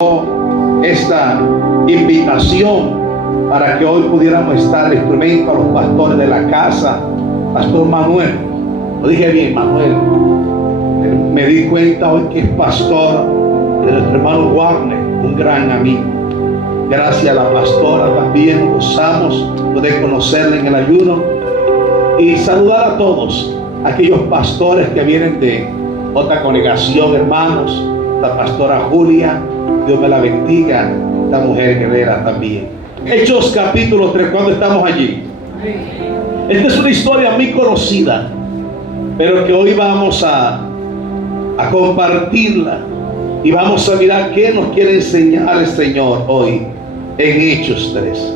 esta invitación para que hoy pudiéramos estar instrumento a los pastores de la casa. Pastor Manuel, lo dije bien, Manuel, me di cuenta hoy que es pastor de nuestro hermano Warner, un gran amigo. Gracias a la pastora también gozamos poder conocerle en el ayuno y saludar a todos aquellos pastores que vienen de otra congregación, hermanos. La pastora Julia, Dios me la bendiga, esta mujer guerrera también. Hechos capítulo 3, ¿cuándo estamos allí? Esta es una historia muy conocida, pero que hoy vamos a compartirla y vamos a mirar qué nos quiere enseñar el Señor hoy en Hechos 3.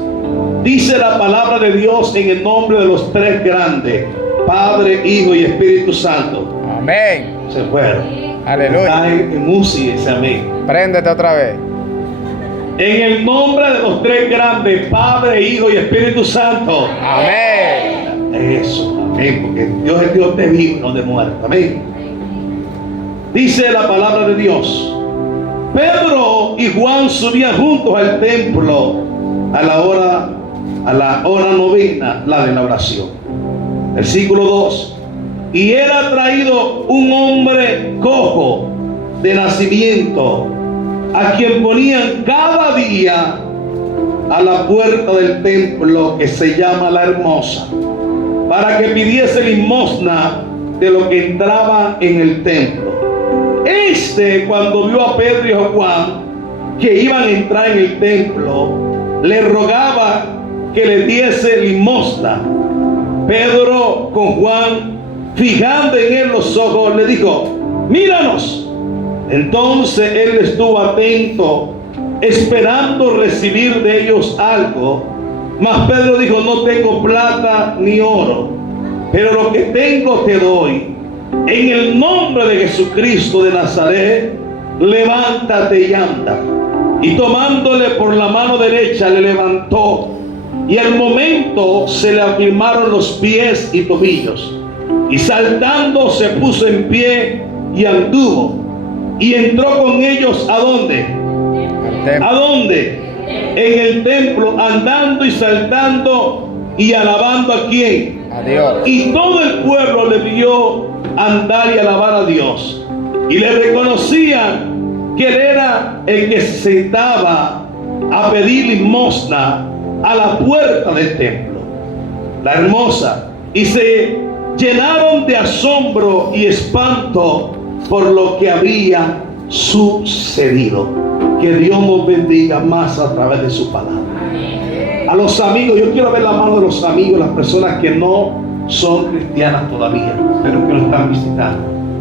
Dice la palabra de Dios en el nombre de los tres grandes, Padre, Hijo y Espíritu Santo. Amén. Se fueron. Aleluya. Está en música ese amén. Préndete otra vez. En el nombre de los tres grandes, Padre, Hijo y Espíritu Santo. Amén. Eso, amén, porque Dios es Dios de vivo, no de muerto. Amén. Dice la palabra de Dios: Pedro y Juan subían juntos al templo a la hora novena, la de la oración. Versículo 2. Y era traído un hombre cojo de nacimiento, a quien ponían cada día a la puerta del templo que se llama La Hermosa, para que pidiese limosna de lo que entraba en el templo. Cuando vio a Pedro y a Juan que iban a entrar en el templo, le rogaba que le diese limosna. Pedro con Juan, fijando en él los ojos, le dijo: míranos. Entonces él estuvo atento, esperando recibir de ellos algo. Mas Pedro dijo: no tengo plata ni oro, pero lo que tengo te doy. En el nombre de Jesucristo de Nazaret, levántate y anda. Y tomándole por la mano derecha, le levantó, y al momento se le afirmaron los pies y tobillos. Y saltando se puso en pie y anduvo. Y entró con ellos ¿a dónde? ¿A dónde? En el templo, andando y saltando y alabando ¿a quién? A Dios. Y todo el pueblo le vio andar y alabar a Dios. Y le reconocían que él era el que se sentaba a pedir limosna a la puerta del templo, La Hermosa. Y se llenaron de asombro y espanto por lo que había sucedido. Que Dios nos bendiga más a través de su palabra. A los amigos, yo quiero ver la mano de los amigos, las personas que no son cristianas todavía, pero que nos están visitando.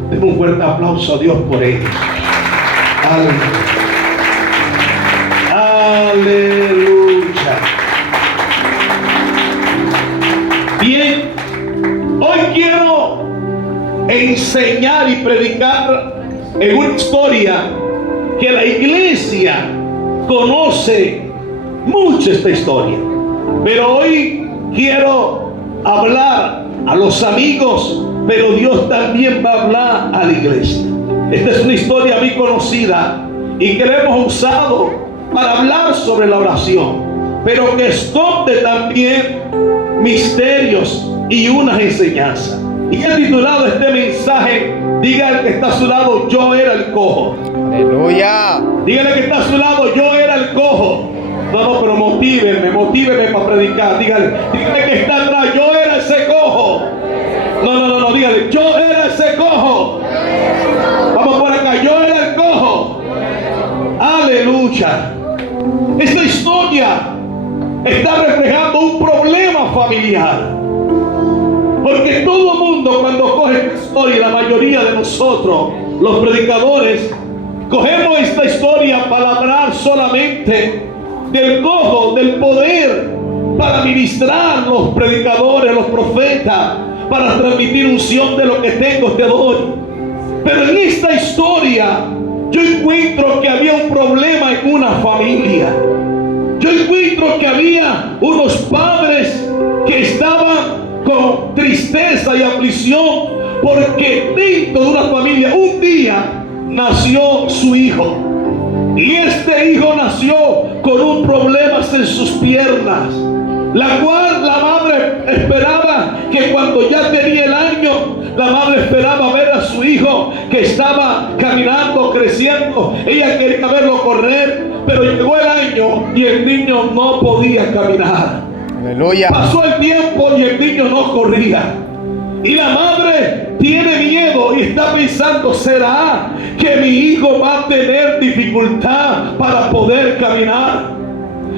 Denme un fuerte aplauso a Dios por ellos. Aleluya. Aleluya. Bien, hoy quiero enseñar y predicar en una historia que la iglesia conoce mucho esta historia, pero hoy quiero hablar a los amigos, pero Dios también va a hablar a la iglesia. Esta es una historia muy conocida y que la hemos usado para hablar sobre la oración, pero que esconde también misterios y unas enseñanzas. Y he titulado este mensaje: diga al que está a su lado: yo era el cojo. Aleluya. Dígale que está a su lado: yo era el cojo. No, pero motíveme para predicar. Dígale que está atrás: yo era ese cojo. No, dígale: yo era ese cojo. Vamos por acá: yo era el cojo. Aleluya. Esta historia está reflejando un problema familiar, porque todo el mundo, cuando coge esta historia, la mayoría de nosotros, los predicadores, cogemos esta historia para hablar solamente del cojo, del poder para ministrar. Los predicadores, los profetas, para transmitir unción de lo que tengo te doy. Pero en esta historia yo encuentro que había un problema en una familia. Yo encuentro que había unos padres que estaban con tristeza y aflicción, porque dentro de una familia un día nació su hijo. Y este nació con un problema en sus piernas, la cual la madre esperaba que cuando ya tenía el año, la madre esperaba ver a su hijo que estaba caminando, creciendo. Ella quería verlo correr, pero llegó el año y el niño no podía caminar. Aleluya. Pasó el tiempo y el niño no corría. Y la madre tiene miedo y está pensando, ¿será que mi hijo va a tener dificultad para poder caminar?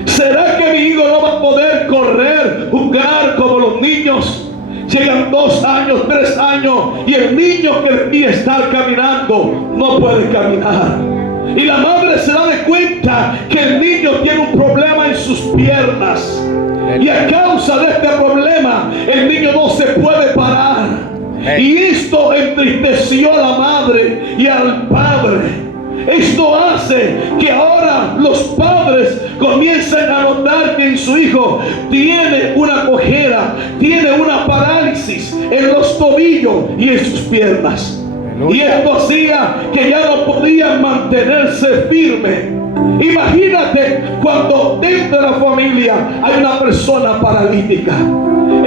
¿Será que mi hijo no va a poder correr, jugar como los niños? Llegan 2 años, 3 años y el niño que debería estar caminando no puede caminar. Y la madre se da de cuenta que el niño tiene un problema en sus piernas. Y a causa de este problema, el niño no se puede parar. Y esto entristeció a la madre y al padre. Esto hace que ahora los padres comiencen a notar que en su hijo tiene una cojera, tiene una parálisis en los tobillos y en sus piernas. Y esto hacía que ya no podían mantenerse firmes. Imagínate cuando dentro de la familia hay una persona paralítica.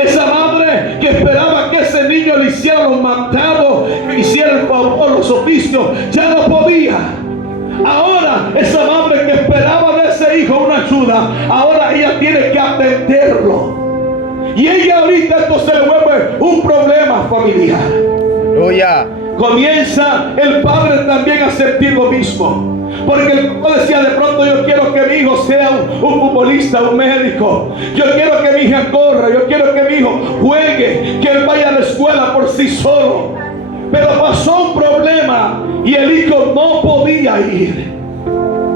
Esa madre que esperaba que ese niño le hiciera los mandados, que hiciera el favor, los oficios, ya no podía. Ahora esa madre que esperaba de ese hijo una ayuda, ahora ella tiene que atenderlo. Y ella ahorita esto se le vuelve un problema familiar. Aleluya. Comienza el padre también a sentir lo mismo. Porque el papá decía, de pronto yo quiero que mi hijo sea un futbolista, un médico. Yo quiero que mi hija corra, yo quiero que mi hijo juegue, que él vaya a la escuela por sí solo. Pero pasó un problema y el hijo no podía ir.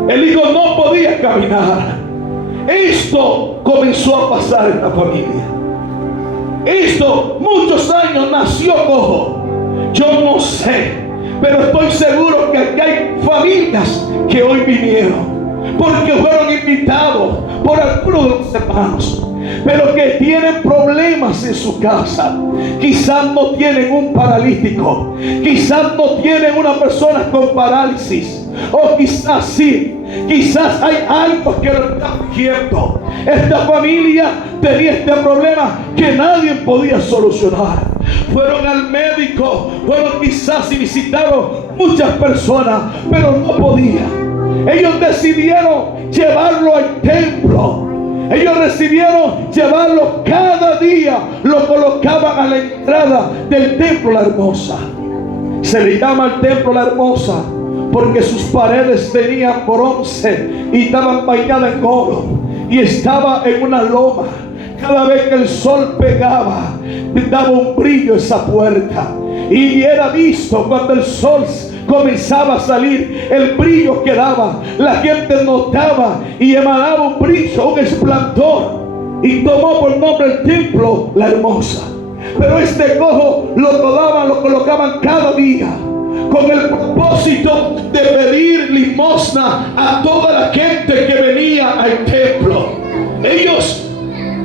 El hijo no podía caminar. Esto comenzó a pasar en la familia. Esto, muchos años nació cojo. Yo no sé, pero estoy seguro que aquí hay familias que hoy vinieron porque fueron invitados por algunos de los hermanos, pero que tienen problemas en su casa. Quizás no tienen un paralítico, quizás no tienen una persona con parálisis, o quizás sí. Quizás hay algo que lo está afligiendo. Esta familia tenía este problema que nadie podía solucionar. Fueron al médico, fueron quizás y visitaron muchas personas, pero no podían. Ellos decidieron llevarlo al templo. Ellos decidieron llevarlo cada día. Lo colocaban a la entrada del templo La Hermosa. Se le llama el templo La Hermosa porque sus paredes tenían bronce y estaban bañadas en oro, y estaba en una loma. Cada vez que el sol pegaba, daba un brillo esa puerta, y era visto cuando el sol comenzaba a salir, el brillo que daba, la gente notaba y emanaba un brillo, un esplendor, y tomó por nombre el templo La Hermosa. Pero este cojo lo colocaban cada día con el propósito de pedir limosna a toda la gente que venía al templo. Ellos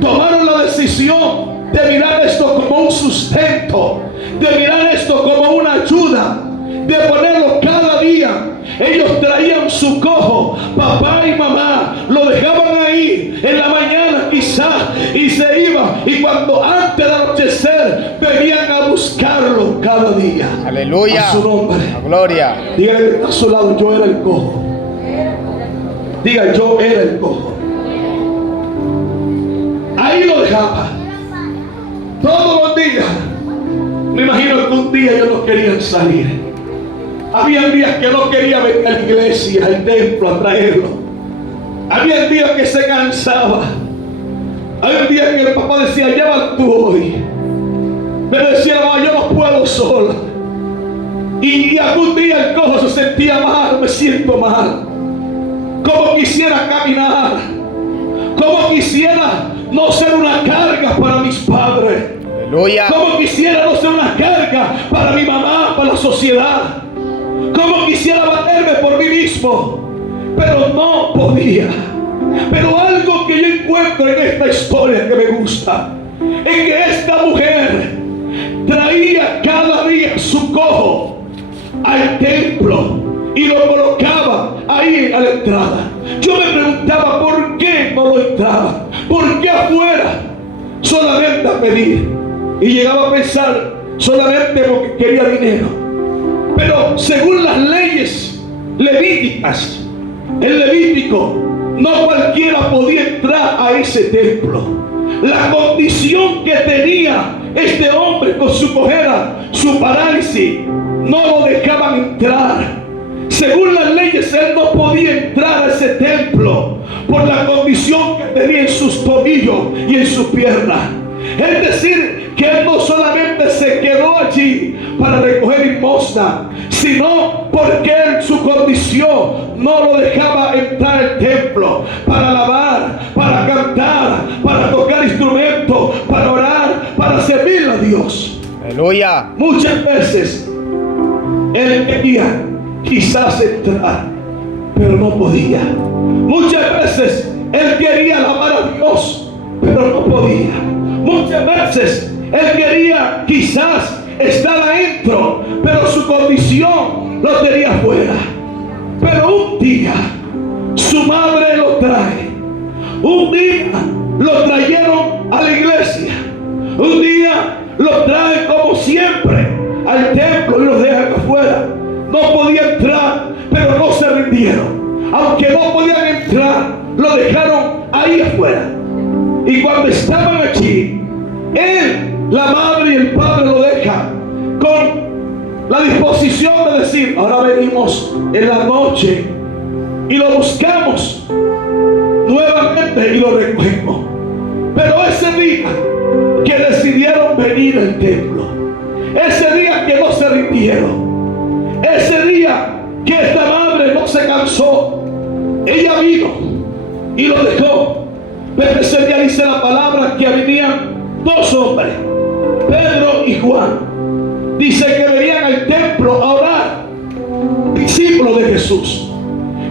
tomaron la decisión de mirar esto como un sustento, de mirar esto como una ayuda, de ponerlo cada día. Ellos traían su cojo, papá y mamá lo dejaban ahí en la mañana quizás, y se iba, y cuando antes del anochecer venían a buscarlo cada día. Aleluya. A su nombre. La gloria. Dígale a su lado, yo era el cojo. Diga, yo era el cojo. Ahí lo dejaba todos los días. Me imagino que un día ellos no querían salir. Había días que no quería venir a la iglesia, al templo, a traerlo. Había días que se cansaba. Había días que el papá decía, llévalo tú hoy. Pero decía, mamá, yo no puedo sola. Y algún día el cojo se sentía mal, me siento mal. Como quisiera caminar. Como quisiera no ser una carga para mis padres. Aleluya. Como quisiera no ser una carga para mi mamá, para la sociedad. Como quisiera valerme por mí mismo, pero no podía. Pero algo que yo encuentro en esta historia que me gusta es que esta mujer traía cada día su cojo al templo, y lo colocaba ahí a la entrada. Yo me preguntaba por qué no lo entraba, por qué afuera solamente a pedir, y llegaba a pensar solamente porque quería dinero. Pero según las leyes levíticas, el Levítico, no cualquiera podía entrar a ese templo. La condición que tenía este hombre con su cojera, su parálisis, no lo dejaban entrar. Según las leyes, él no podía entrar a ese templo por la condición que tenía en sus tobillos y en sus piernas. Es decir, que él no solamente se quedó allí para recoger limosna, sino porque él, su condición no lo dejaba entrar al templo para alabar, para cantar, para tocar instrumentos, para orar, para servir a Dios. Aleluya. Muchas veces él quería quizás entrar, pero no podía. Muchas veces él quería alabar a Dios, pero no podía. Muchas veces él quería quizás estar adentro, pero su condición lo tenía afuera. Pero un día su madre lo trae. Un día lo trajeron a la iglesia. Un día lo traen como siempre al templo y los dejan afuera. No podía entrar, pero no se rindieron. Aunque no podían entrar, lo dejaron ahí afuera. Y cuando estaban allí, él, la madre y el padre lo dejan con la disposición de decir: ahora venimos en la noche y lo buscamos nuevamente y lo recogemos. Pero ese día que decidieron venir al templo, ese día que no se rindieron, ese día que esta madre no se cansó, ella vino y lo dejó. Pero ese día dice la palabra que venían dos hombres, Pedro y Juan. Dice que venían al templo a orar, discípulos de Jesús.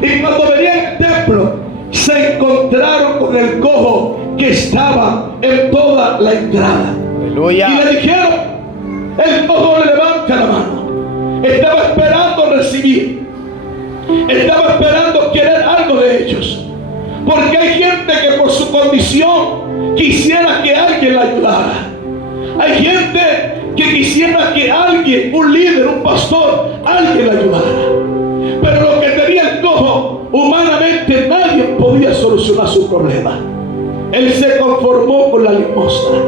Y cuando venían al templo, se encontraron con el cojo que estaba en toda la entrada. Aleluya. Y le dijeron: el cojo le levanta la mano. Estaba esperando recibir, estaba esperando querer algo de ellos. Porque hay gente que por su condición quisiera que alguien la ayudara. Hay gente que quisiera que alguien, un líder, un pastor, alguien la ayudara. Pero lo que tenía el cojo, humanamente nadie podía solucionar su problema. Él se conformó con la limosna.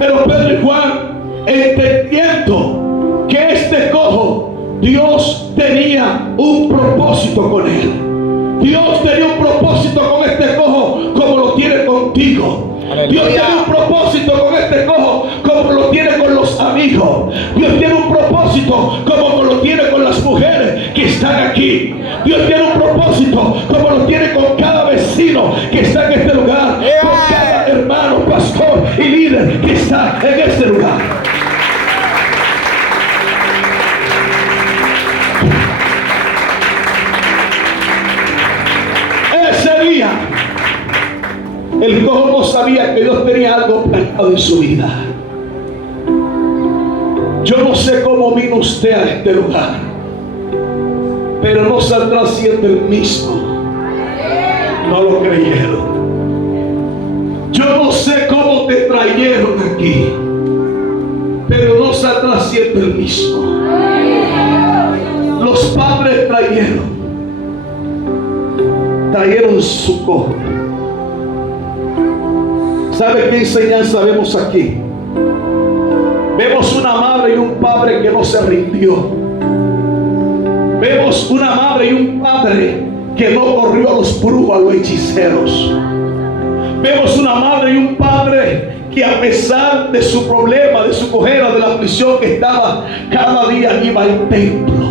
Pero Pedro y Juan, entendiendo que este cojo, Dios tenía un propósito con él. Dios tenía un propósito con este cojo como lo tiene contigo. Aleluya. Dios tiene un propósito con este cojo como lo tiene con los amigos. Dios tiene un propósito como lo tiene con las mujeres que están aquí. Dios tiene un propósito como lo tiene con cada vecino que está en este lugar, con cada hermano, pastor y líder que está en este lugar. El cojo no sabía que Dios tenía algo planeado en su vida. Yo no sé cómo vino usted a este lugar, pero no saldrá siendo el mismo. No lo creyeron. Yo no sé cómo te trajeron aquí, pero no saldrá siendo el mismo. Los padres trajeron su cojo. ¿Sabe qué enseñanza vemos aquí? Vemos una madre y un padre que no se rindió. Vemos una madre y un padre que no corrió a los brujos, a los hechiceros. Vemos una madre y un padre que a pesar de su problema, de su cojera, de la aflicción que estaba, cada día iba al templo.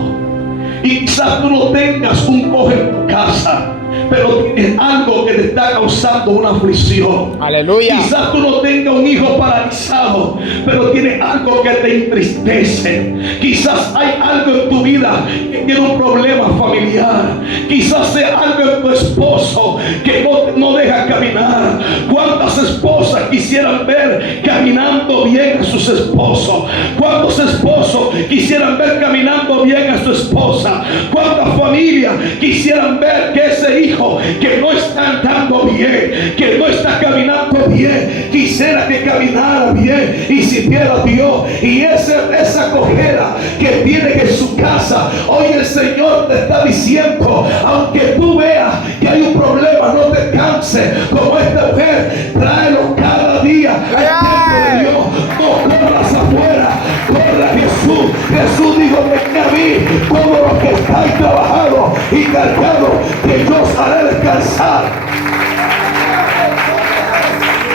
Y quizás tú no tengas un cojo en tu casa, pero tienes algo que te está causando una aflicción. Aleluya. Quizás tú no tengas un hijo paralizado, pero tienes algo que te entristece. Quizás hay algo en tu vida que tiene un problema familiar. Quizás sea algo en tu esposo que no deja caminar. ¿Cuántas esposas quisieran ver caminando bien a sus esposos? ¿Cuántos esposos quisieran ver caminando bien a su esposa? ¿Cuántas familias quisieran ver que ese hijo que no está andando bien, que no está caminando bien, quisiera que caminara bien y sintiera a Dios? Y esa cojera que tiene en su casa, hoy el Señor te está diciendo, aunque tú veas que hay un problema, no te canses como esta mujer, tráelo cada día al templo de Dios. No corras afuera, corra a Jesús. Jesús dijo, venid a mí todos los que estáis trabajados y cargados, que yo os haré descansar.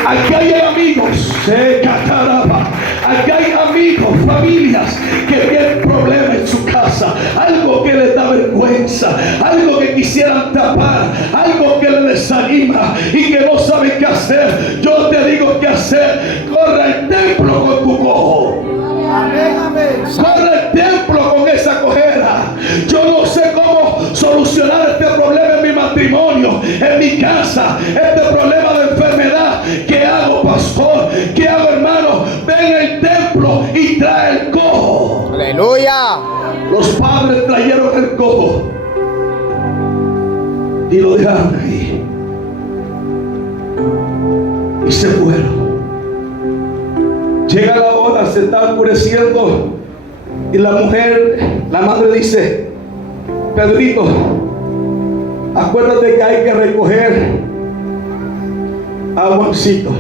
Aquí hay amigos, aquí hay amigos, familias que tienen problemas en su casa, algo que les da vergüenza, algo que quisieran tapar, algo que les desanima y que no saben qué hacer. Yo te digo qué hacer: corre al templo con tu cojo. Corre al templo con esa cojera. Yo no sé cómo solucionar este problema en mi matrimonio, en mi casa, este problema de enfermedad. ¿Qué hago, pastor? ¿Qué hago, hermano? Ven al templo y trae el cojo. Aleluya. Los padres trajeron el cojo y lo dejaron ahí y se fueron. Llega la hora, se está oscureciendo y la mujer, la madre dice: Pedrito, acuérdate que hay que recoger a Juancito.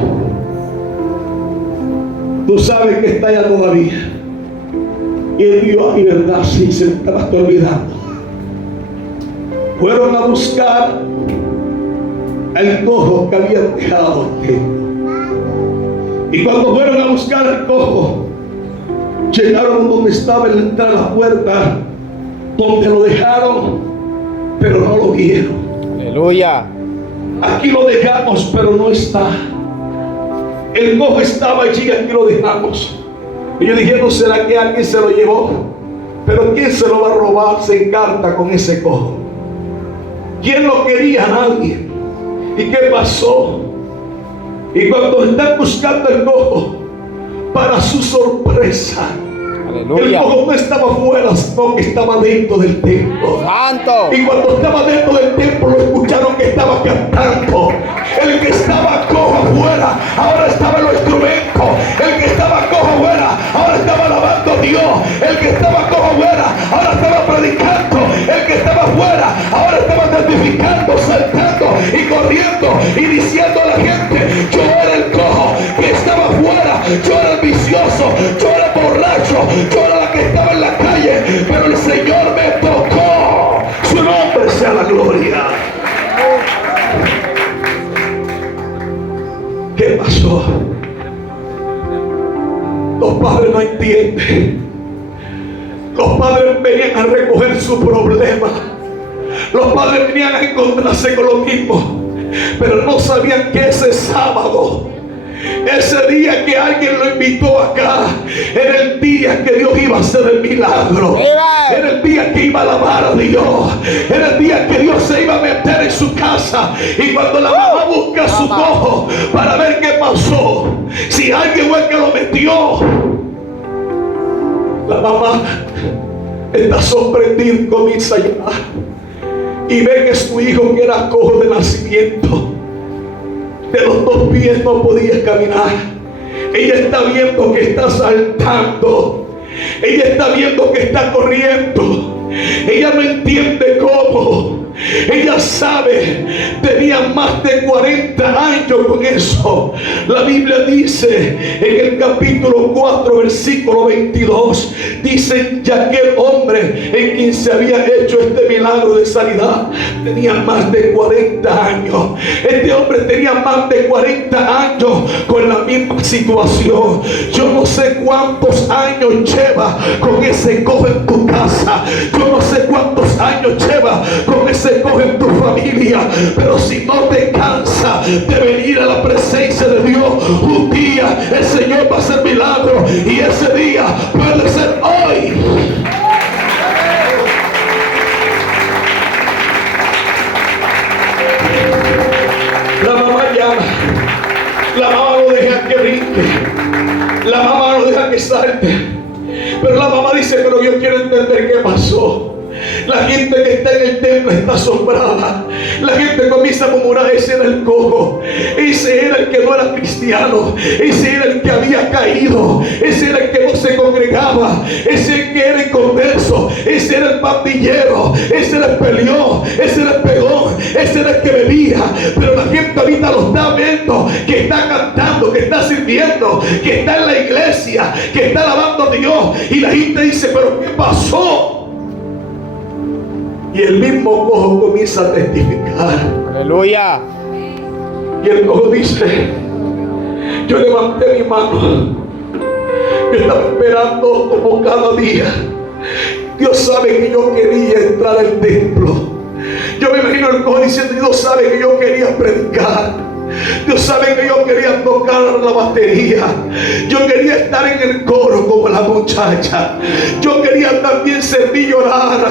Tú sabes que está allá todavía. Y él dijo: ay, verdad, sí, se me estaba olvidando. Fueron a buscar el cojo que habían dejado el templo. Y cuando fueron a buscar el cojo, llegaron donde estaba en la entrada de la puerta, donde lo dejaron, pero no lo vieron. Aleluya. Aquí lo dejamos, pero no está. El cojo estaba allí, aquí lo dejamos. Y yo dije: ¿no será que alguien se lo llevó? Pero ¿quién se lo va a robar? Se encarta con ese cojo. ¿Quién lo quería? Nadie. ¿Y qué pasó? Y cuando están buscando el cojo, para su sorpresa, Aleluya. el cojo no estaba afuera, sino que estaba dentro del templo. Santo. Y cuando estaba dentro del templo, lo escucharon que estaba cantando. El que estaba cojo afuera, ahora estaba en los instrumentos. El que estaba cojo afuera, ahora estaba alabando a Dios. El que estaba cojo afuera, ahora estaba predicando. El que estaba afuera, ahora estaba testificando, saltando y corriendo y diciendo a la gente: yo era el cojo que estaba afuera, yo era el vicioso, yo era el borracho, yo era la que estaba en la calle, pero el Señor me tocó. Su nombre sea la gloria. ¿Qué pasó? Los padres no entienden. Los padres venían a recoger su problema. Los padres venían a encontrarse con lo mismo, pero no sabían que ese sábado, ese día que alguien lo invitó acá, era el día que Dios iba a hacer el milagro. Era el día que iba a alabar a Dios. Era el día que Dios se iba a meter en su casa. Y cuando la mamá busca su cojo para ver qué pasó, si alguien fue el que lo metió, la mamá está sorprendida, comienza a llorar y ve que su hijo, que era cojo de nacimiento, de los 2 pies no podía caminar. Ella está viendo que está saltando. Ella está viendo que está corriendo. Ella no entiende cómo. Ella sabe, tenía más de 40 años con eso. La Biblia dice en el capítulo 4, versículo 22, dice: ya que el hombre en quien se había hecho este milagro de sanidad tenía más de 40 años. Este hombre tenía más de 40 años con la misma situación. Yo no sé cuántos años lleva con ese cojo en tu casa. Yo no sé cuántos años lleva con ese cojo en tu familia, pero si no te cansa de venir a la presencia de Dios, un día el Señor va a hacer milagro, y ese día puede ser hoy. La mamá llama, la mamá lo deja salte. La mamá no deja que salte. Pero la mamá dice, pero yo quiero entender qué pasó. La gente que está en el templo está asombrada. La gente comienza a murmurar, ese era el cojo, ese era el que no era cristiano, ese era el que había caído, ese era el que no se congregaba, ese que era inconverso, ese era el pandillero, ese era el peleón, ese era el pegón, ese era el que bebía. Pero la gente ahorita lo está viendo, que está cantando, que está sirviendo, que está en la iglesia, que está alabando a Dios. Y la gente dice, pero ¿qué pasó? Y el mismo cojo comienza a testificar. Aleluya. Y el cojo dice, yo levanté mi mano, yo estaba esperando como cada día. Dios sabe que yo quería entrar al templo. Yo me imagino el cojo diciendo, Dios sabe que yo quería predicar. Dios sabe que yo quería tocar la batería. Yo quería estar en el coro como la muchacha. Yo quería también servir y orar.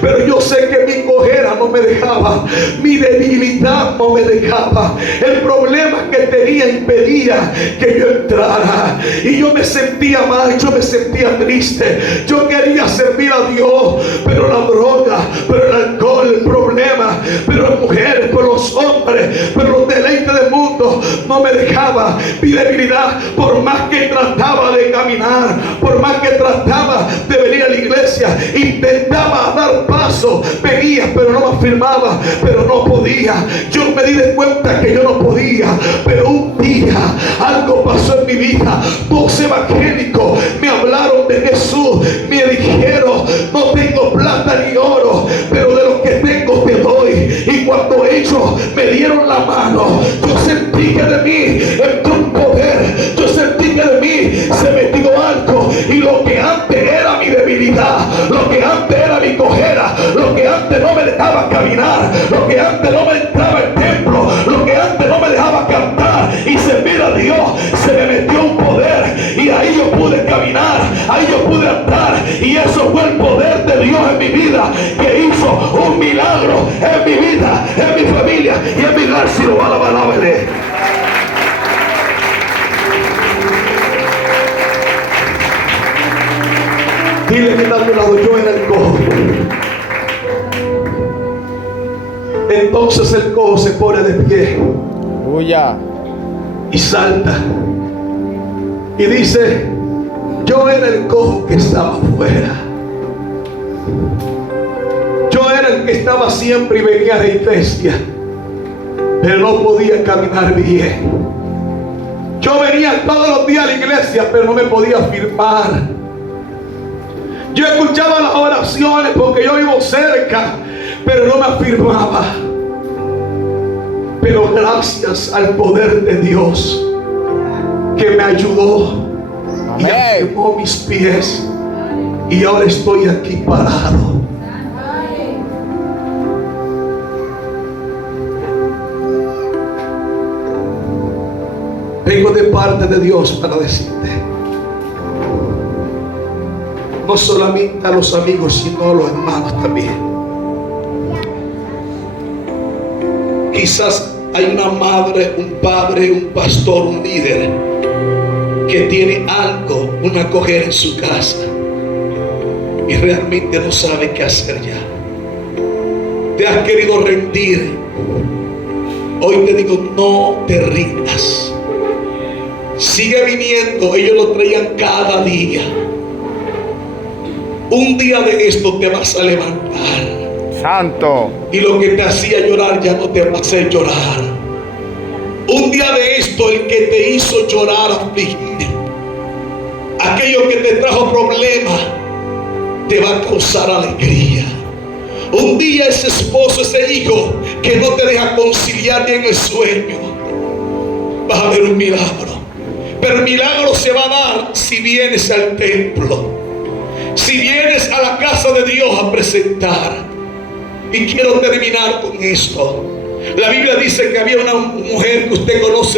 Pero yo sé que mi cojera no me dejaba. Mi debilidad no me dejaba. El problema que tenía impedía que yo entrara. Y yo me sentía mal, yo me sentía triste. Yo quería servir a Dios. Pero la droga, pero el alcohol, el problema, pero las mujeres, pero los hombres, pero los deleites del mundo no me dejaba. Mi debilidad, por más que trataba de caminar, por más que trataba de venir a la iglesia, intentaba dar paso, venía pero no me afirmaba, pero no podía. Yo me di de cuenta que yo no podía. Pero un día algo pasó en mi vida. Dos evangélicos me hablaron de Jesús, me dijeron, no tengo plata ni oro, pero de lo que tengo te doy. Y cuando ellos me dieron la mano, yo sentí que de mí entró un poder. Yo sentí que de mí se metió algo. Y lo que antes era mi debilidad, lo que antes era mi cojera, lo que antes no me dejaba caminar, lo que antes no me entraba al templo, lo que antes no me dejaba cantar y servir a Dios, se me metió un poder. Y ahí yo pude caminar, ahí yo pude andar. Y eso fue el poder de Dios en mi vida, que hizo un milagro en mi vida, en mi familia y en mi hogar. Si lo va a alabar, alábele. Dile que está a tu lado, yo era el cojo. Entonces el cojo se pone de pie. Aleluya. Y salta. Y dice, yo era el cojo que estaba afuera. Yo era el que estaba siempre y venía a la iglesia, pero no podía caminar bien. Yo venía todos los días a la iglesia, pero no me podía firmar. Yo escuchaba las oraciones porque yo vivo cerca, pero no me afirmaba. Pero gracias al poder de Dios que me ayudó y afirmó mis pies, y ahora estoy aquí parado. Vengo de parte de Dios para decirte, no solamente a los amigos, sino a los hermanos también. Quizás hay una madre, un padre, un pastor, un líder que tiene algo, una cojera en su casa, y realmente no sabe qué hacer ya. Te has querido rendir. Hoy te digo, no te rindas. Sigue viniendo. Ellos lo traían cada día. Un día de esto te vas a levantar. Santo. Y lo que te hacía llorar ya no te va a hacer llorar. Un día de esto, el que te hizo llorar, afligir, aquello que te trajo problemas, te va a causar alegría. Un día ese esposo, ese hijo que no te deja conciliar ni en el sueño, vas a ver un milagro. Pero el milagro se va a dar si vienes al templo, si vienes a la casa de Dios a presentar. Y quiero terminar con esto. La Biblia dice que había una mujer que usted conoce